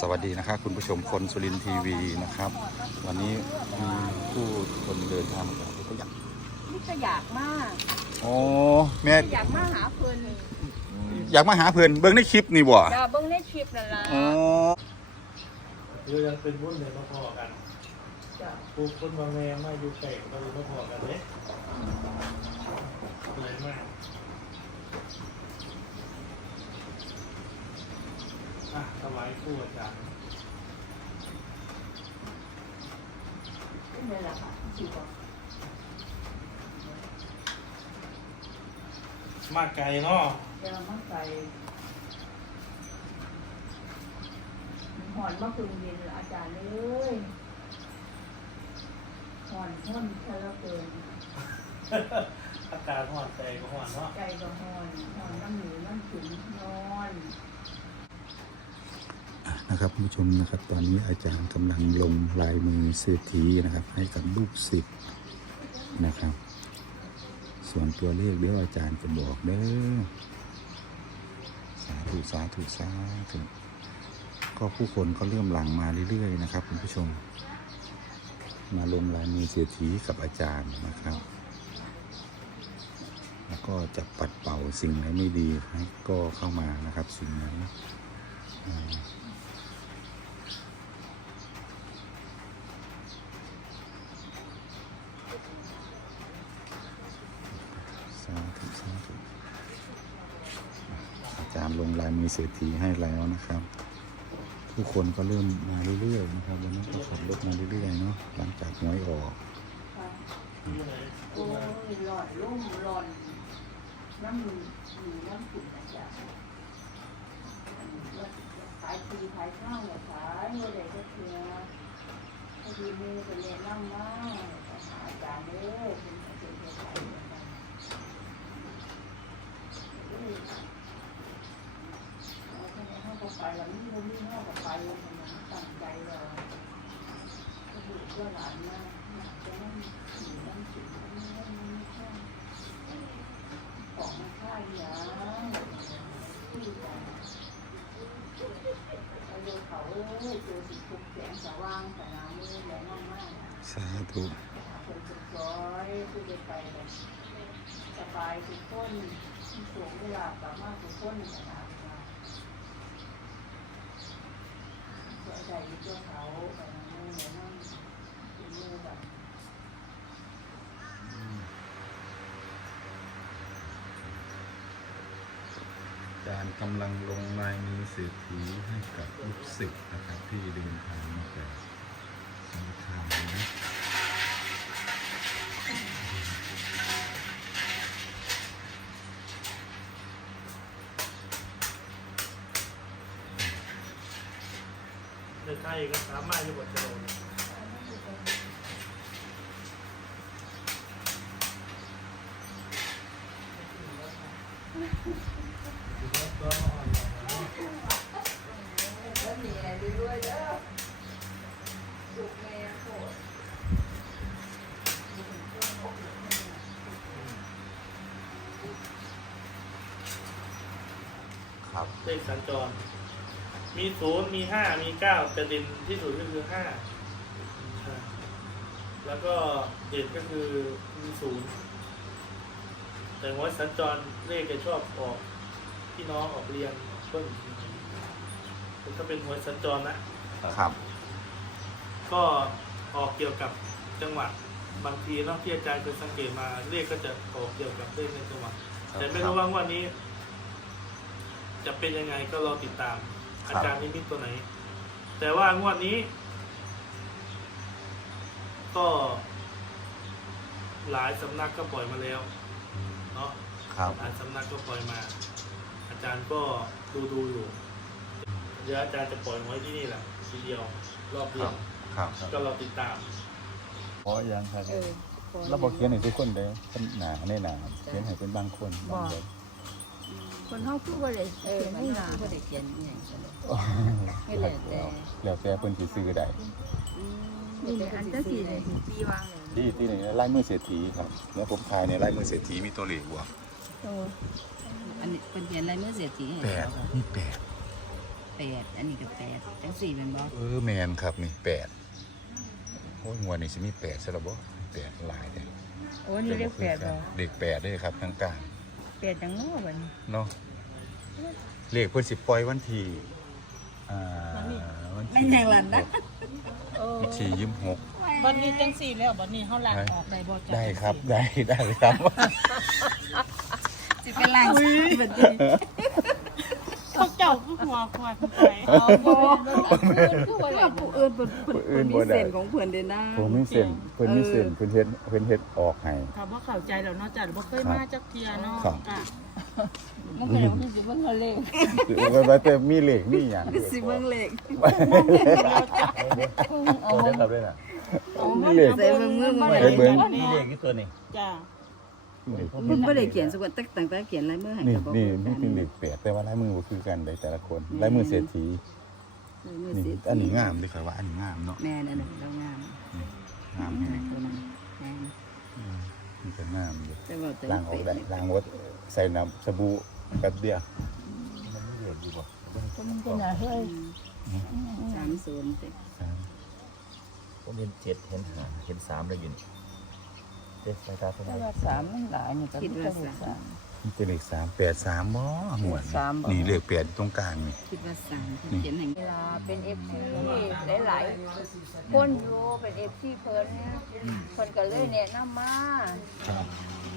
สวัสดีนะครับคุณผู้ชมคนสุรินทร์ทีวีนะครับ วันนี้มีผู้คนเดินทางมาจากที่ยักนี่ก็อยากมากอ๋อแม่อยากมาหาเพิ่นอยากมาหาเพื่อนเบิ่งในคลิปนี่บ่ดาเบิ่งในคลิปนั่นล่ะอ๋อเรือยังเป็นวุ่นเลยมาพอกันปลูกคนวางแรงมาอยู่ไก่ก็เลยมาพอกันเลยเลยมากอะถวายครู่อาจารย์นี่แหละค่ะสิบ่มาไกลเนาะเดี๋ยวมันไปหอนมาพึงดินอาจารย์เลยหอนพ่นทะละเกินอากาศห่อนใจก็ห่อนเนาะใจก็หอนหอนน้ำหนูน้ำขุนนอน นะครับผู้ชมนะครับ ตอนนี้อาจารย์กำลังลงลายมือเศรษฐีนะครับ ให้กับลูกศิษย์นะครับ ส่วนตัวเลขเดี๋ยวอาจารย์จะบอกเด้อสาธุสาธุสาธุก็ผู้คนก็เริ่มหลั่งมาเรื่อยๆนะครับคุณผู้ชม มาลงลายมือเศรษฐีกับอาจารย์นะครับ แล้วก็จะปัดเป่าสิ่งไหนไม่ดีให้ก็เข้ามานะครับสิ่งนั้นอ่าสาธุสาธุ อาจารย์ลายมือเศรษฐีให้แล้วนะครับทุกคนก็เริ่มมาเรื่อยๆนะครับวันนี้ก็ขับรถมาเรื่อยๆเนาะหลังจากหวยออกโอ้ยหลอนลุ่มหลอนน้ำหนูน้ำขุ่นอาจารย์ขายทีขายข้าวเนี่ยขายเมื่อใดก็เชื่อพอดีมือเป็นแนะนำมาหาอาจารย์เด้อเป็นเป็นเป็นขายเนี่ย สิทุกแสงสว่างสนามมือแหลมมากสาธุคนสุดซอยคือได้ไปแบบสบายทุกคนสูงเวลาสามารถทุกคนขนาดมาเพื่ใจเพื่อเขาไปนั่งมือแหลมนั่ง มือแบบจารย์กำลังลงลายมือเศรษฐีให้กับลูกศิษย์นะครับที่เดินทางมาจากสงขลานะในไทยก็สามารถอยู่บนกระโดดก็ห่อน แล้วมีอะไรด้วยเด้อสุกแม่โคตร ครับ เลขสัญจร มีศูนย์มีห้ามีเก้าแต่เด่นที่สุดก็คือห้าอ่าแล้วก็เด่นก็คือมีศูนย์แต่ว่าสัญจรเลขจะชอบออกพี่น้องออกเรียงเพิ่มถ้าเป็นหวยสัญจรนะครับ ก็ออกเกี่ยวกับจังหวัดบางทีเนาะที่อาจารย์เคยสังเกตมาเลขก็จะออกเกี่ยวกับเลขในจังหวัดแต่ไม่รู้ว่างวันนี้ จะเป็นยังไงก็รอติดตาม อาจารย์นิมิตตัวไหน แต่ว่างวดนี้ ก็หลายสำนักก็ปล่อยมาแล้วเนาะครับหลายสำนักก็ปล่อยมา อาจารย์ก็ดูดูอยู่เดี๋ยวอาจารย์จะปล่อยไว้ที่นี่แหละทีเดียวรอบเดียวครับก็รอติดตามเพราะยังครับเออเราบอกเขียนให้ทุกคนเลยเป็นหนาในหนาเขียนให้เป็นบางคนบางคน คนห้องพูดว่าเลยเออไม่ไม่หนานาก็ได้เขียนอหย่างกันเลยไม่แล้วแต่แล้วแต่เพิ่นสิซื้อได้นี่อันเจ้าสีเลยตีวางเลยที่ที่นี่ลายมือเศรษฐีครับแล้วผมขายในลายมือเศรษฐีมีตัวเลขบวกโอ้อันนี้เป็นเขียนลายมือเสียทีให้แปดเขาค่ะมีแปดแปดอันนี้ก็แปดจังสี่เป็นบ่เออแมนครับนี่แปดโอ้ยงวดนี้สิมีแปดใช่หรอบ่แปดหลายเลยโอ้นี่เลขแปดบ่เด็กแปดด้วยครับทางกลาง แปดจังง้อบัดนี้เนาะเลขเพิ่นสิปล่อยวันที่อ่าวันไม่ที่แน่งหลันนะวันที่ยี่สิบหกวันนี้จังสี่แล้ววันนี้เขาล้างออกได้บ่จ้ะได้ครับได้ได้ครับ สิเป็นล่างบัดนี้เขาเจ้าคือหัวควายผู้ไปเอาบ่ว่าผู้อื่นเพิ่นเพิ่นเพิ่นมีเส้นของเพิ่นเด้นะผมมีเส้นเพิ่นมีเส้นเพิ่นเฮ็ดเพิ่นเฮ็ดออกให้ค่ะบ่เข้าใจแล้วเนาะจ้ะบ่เคยมาจักเที่ยเนาะครับค่ะมันก็ยังมันสิเบิ่งเอาเลขว่าว่าแต่มีเลขมีหยังสิเบิ่งเลขเอาได้ครับได้น่ะมีเลขใส่เบิ่งมือมาใส่เบิ่งนี่เลขที่ตัวนี้จ้ะ เพิ่นบ่ได้เขียนสักวันตั้งตั้งแต่เขียนลายมือให้นี่ก็บ่นี่คือนี่กัคือเลขแปดแต่ว่าลายมือบ่คือกันได้แต่ละคนลายมือเศรษฐีมือนี่เสียอันนี้งามเด้ค่ะว่าอันนี้งามเนาะแม่นั่นน่ะเรางามงามแม่แฮะตัวนั้นแม่มันจะงามอยู่แต่ว่าแต่ล้างออกเป็ดได้นี่ล้างวัดใส่น้ำสบู่แป๊บเดียวมันไม่เลขดีกว่ามันเป็นอะไรเฮ้ยสามศูนย์ติผมเห็นเจ็ดเห็นห้าเห็นสามเลยอยู่นี่ เจ็ดสายตาเท่าไหร่ว่าสามมันหลายนี่ก็คิดมีว่าแต่เลขสาสามมมันเป็นเลขสามแปดสามบ่หวนสามบ่ นี่เลขแปดอยู่ตรงกลางนี่ คิดว่าสามเขียนให้เวลาเป็นเอฟซีหลายๆคนอยู่เป็นเอฟซีเพิ่นเพิ่นก็เลยแนะนำมา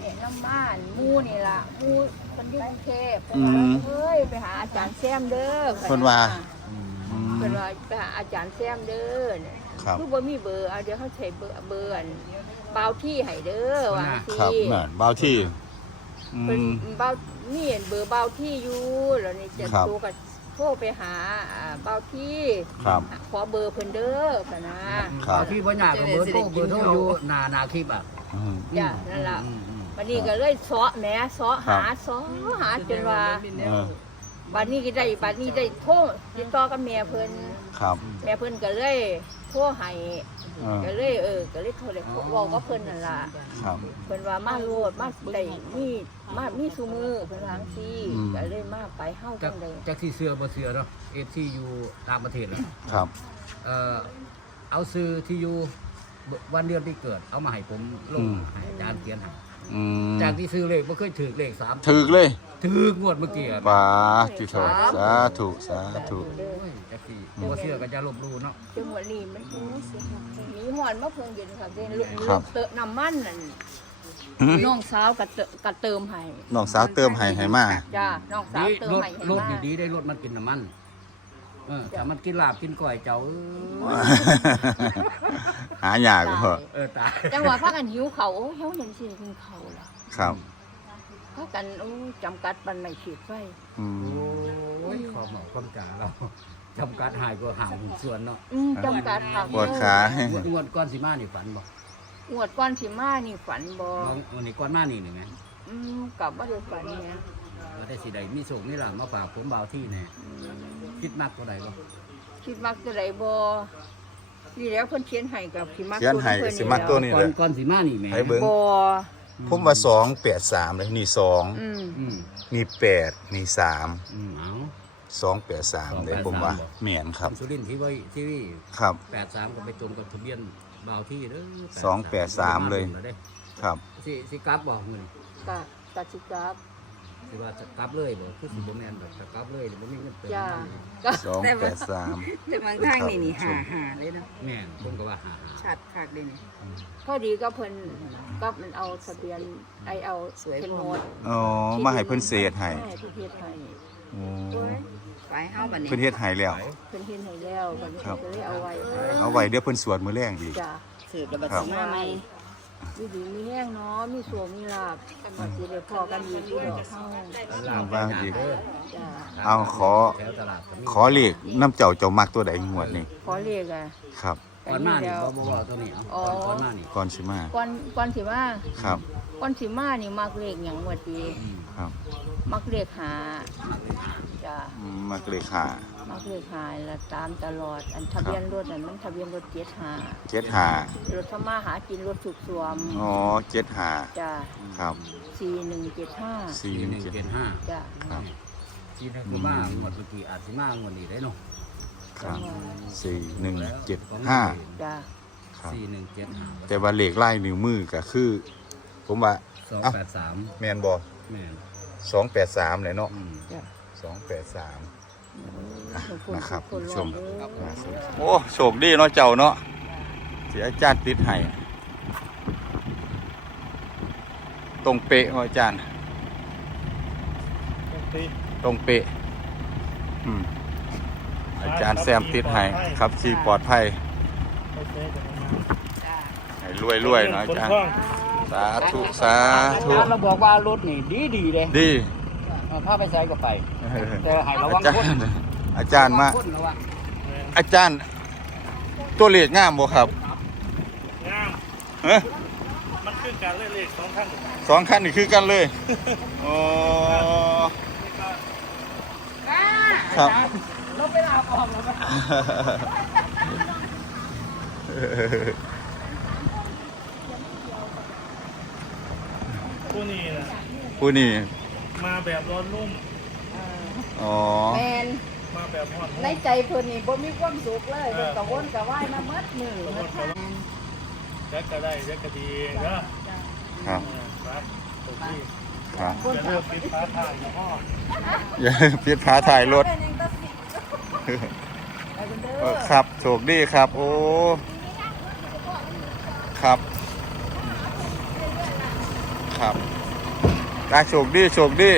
แนะนำมาหมู่นี่ล่ะหมู่เพิ่นอยู่กรุงเทพเพิ่นว่าเฮ้ยไปหาอาจารย์แซมเด้อเพิ่นว่าเพิ่นว่าไปหาอาจารย์แซมเด้อเนี่ยครับคือบ่มีเบอร์เอาเดี๋ยวเขาใช้เบอร์เบอร์อัน เบาที่ให้เด้อว่าครับสิน่ะเบาที่อืเป็นม เบานี่เห็นเบอร์เบาที่อยู่แล้วนี่จะครับ โทรกับโทรไปหาอ่าเบาที่ครับ ขอเบอร์เพิ่นเด้อพะนะครับ ที่บ่ยากก็เบอร์โทรเบอร์โทรอยู่หน้าหน้าคลิปอะอืมจ้ะนั่นล่ะอืมอืมวันนี้ก็เลยเสาะแหมเสาะหาเสาะหาจนว่าเออบัดนี้ก็ได้บัดนี้ได้โทรติดต่อกับแม่เพิ่น ครับ แม่เพิ่นก็เลยโทรให้เออก็เลยเออก็เลยโทรเลยบอกกับเพิ่นนั่นล่ะครับ เพิ่นว่ามาโลดมาได้มีมามีซุมือเพิ่นว่าจังซี่อืม ก็เลยมาไปเฮาจัจักงได๋จักที่เสื้อบ่เสื้อเนาะ FC อยู่ต่างประเทศแหละครับ เอ่อเอาซื้อที่อยู่วันเดือนที่เกิด เอามาให้ผมลงให้อาจารย์เขียนให้อืมจากที่ซื้อเลขบ่เคยถือเลขสามถึกเลยถืองวดเมื่อกี้อะปาจุโทสาธุสาธุ โอ้ยจักที่ บ่เสื้อก็จะลบหลู่เนาะจังหวะนี้มันโอ้เสียหายมีหอนมาเพิ่งเย็นค่ะเด้ลุครับ เติมน้ำมันนั่นอืมน้องสาวก็เติก็เติมให้น้องสาวเติมให้ให้มาจ้าน้องสาวดีเติมรถให้ให้รถมาดีๆได้รถมันกินน้ำมัน เออถ้ามันกินลาบกินก้อยเจ้าเอ้ยหายากบ่เออตาย จังหวะพักกันหิวเขาวโอ้ยเฮาเห็นสิกินเขาวล่ะครับพักกันโอ้ยจำกัดปันไม่ขีดไฟ อืม โอ้ยความเหมาะความจ่าเรา จำกัดหายกว่าห่างหุ่นส่วนเนาะอืมจำกัดค่ะปวดขา งวดงวดก้อนสีมานี่ฝันบอกงวดก้อนสิมานี่ฝันบ่น้องวันนี้ก้อนมานี่นี่ไหมอืมกลับบ่ได้ฝันเนี่ยว่าแต่สีใดมีโศกมีหลังมาฝากผมเบาวที่แน่คิดมากเท่าใดบ่คิดมักตัวใดบ่นี่แล้วเพิ่นเขียนให้กับสิมักเขียนให้ตัวสิมักตัวนี้ ก้อนก้อนสีมานี่แหม่ให้เบิ่ง บ่ผมว่าสองแปดสามเลยนี่สองอืมอืมนี่แปดนี่สามอืมเอา สองแปดสามเลยผมว่าเหมียนครับ สุรินทร์ที่ไว้ที่นี่ครับแปดสามก็ไปตรงกับทะเบียนเบาวที่เด้อสองแปดสามเลยด้ครับสิสิกลับบอกมื้อนี้ก็ตัดสิกลับสิว่าจะกลับเลยบ่คือสิบ่แม่นดอกถ้ากลับเลยนี่บ่มีเงินเติมจ้าก็สองแปดสามแต่บางทางนี่นี่หาหาเลยเนาะแม่นผมก็ว่าหาหาชัดคักเลยนี่พอดีก็เพิ่นก็มันเอาทะเบียนไอเอาสวยเป็นพโนอดอ๋อมาให้เพิ่นเศษให้ใช่เพิ่นเฮ็ดให้โอ้ ไปเฮาบัดนี้เพิ่นเฮ็ดให้แล้ว เพิ่นเฮ็ดให้แล้วเพิ่นครับก็เลยเอาไว้เอาไว้เดี๋ยวเพิ่นสวดมื้อแรงอีก จ้าสืบระบัดครับสิมาใหม่ดีดีมีแห้งเนาะมีสวงมีลาบมาสิได้พอกันอยู่ที่ดอกเฮาบ้านอีกเด้อจ้าเอาขอ ขอเลขน้ำเจ้าเจ้ามักตัวใดงวดนี่ขอเรียกอะครับ ก่อนมานี่บ่บ่ว่าตัวนี้เอาก่อก่อนมานี่ก่อนสิมาก่อนก่อนสิมาครับ ก่อนสิมานี่มักเลขหยังว่าติอืม ครับ มักเลขหาจ้าอืมมักเลขหามักเลขหาแล้วตามตลอด อันทะเบียนรถนั่นมันทะเบียนรถ75เจ็ดหารถทำมาหากินรถสุกสวมอ๋อเจ็ดหาจ้าครับสี่หนึ่งเจ็ดห้าสี่สี่หนึ่งเจ็ดเจ็ดห้าจ้าครับสที่ถ้าคือมางวดเมื่อกี้อาจสิมางวดนี้ได้เนาะครับสี่หนึ่งเจ็ดห้าจ้าครับ สี่หนึ่งเจ็ดห้าแต่ว่าเลขไล่นิ้วมือก็คือ ผมว่าสองเอ้าแปดสามแมนบอ แม่นสองแปดสามเลยเนาะอืมสองแปดสาม ขอณนะครับทุกผู้ชมรอบเด้อ โอ้โชคดีเนาะเจ้าเนาะที่อาจารย์ติดให้ตรงเป๊ะเนาะอาจารย์ตีตรงเป๊ะอืมอาจารย์แซมติดให้ครับขี่ปลอดภัยไปเซ็กันมาให้รวยๆเนาะอาจารย์ คนคล่อง สาธุสาธุอาจารย์เราบอกว่ารถนี่ดีดีๆเลยดีเออถ้าไปใช้ก็ไป แต่ให้ระวัอางจารคนย์อาจารย์มาคนระวังอาจารย์ ตัวเลขงามบ่ครับงามเฮ้ยมันคือการเล่นเลขสองท่านสองคันนี่คือกันเลยอ๋อครับเราไปลาออกแล้ว ผู้นี้นะผู้นี่มาแบบร้อนรุ่ม อ๋อ แมนมาแบบหอดในใจเพิ่นนี่บ่มีความสุขเลยเพิ่นกะวนกะว่ายมาเมดมือเมดทางแจ็คก็ได้แจ็คก็ดีเด้อครับเออครับตกที่ครับจะเลือกปิดฟ้าทางห้ออย่าพิดพาถ่ายรถเป็นยังตัดสิไปกันเด้เอออครับโชคดีครับ โอ้ ครับ ครับได้โชคดีโชคดี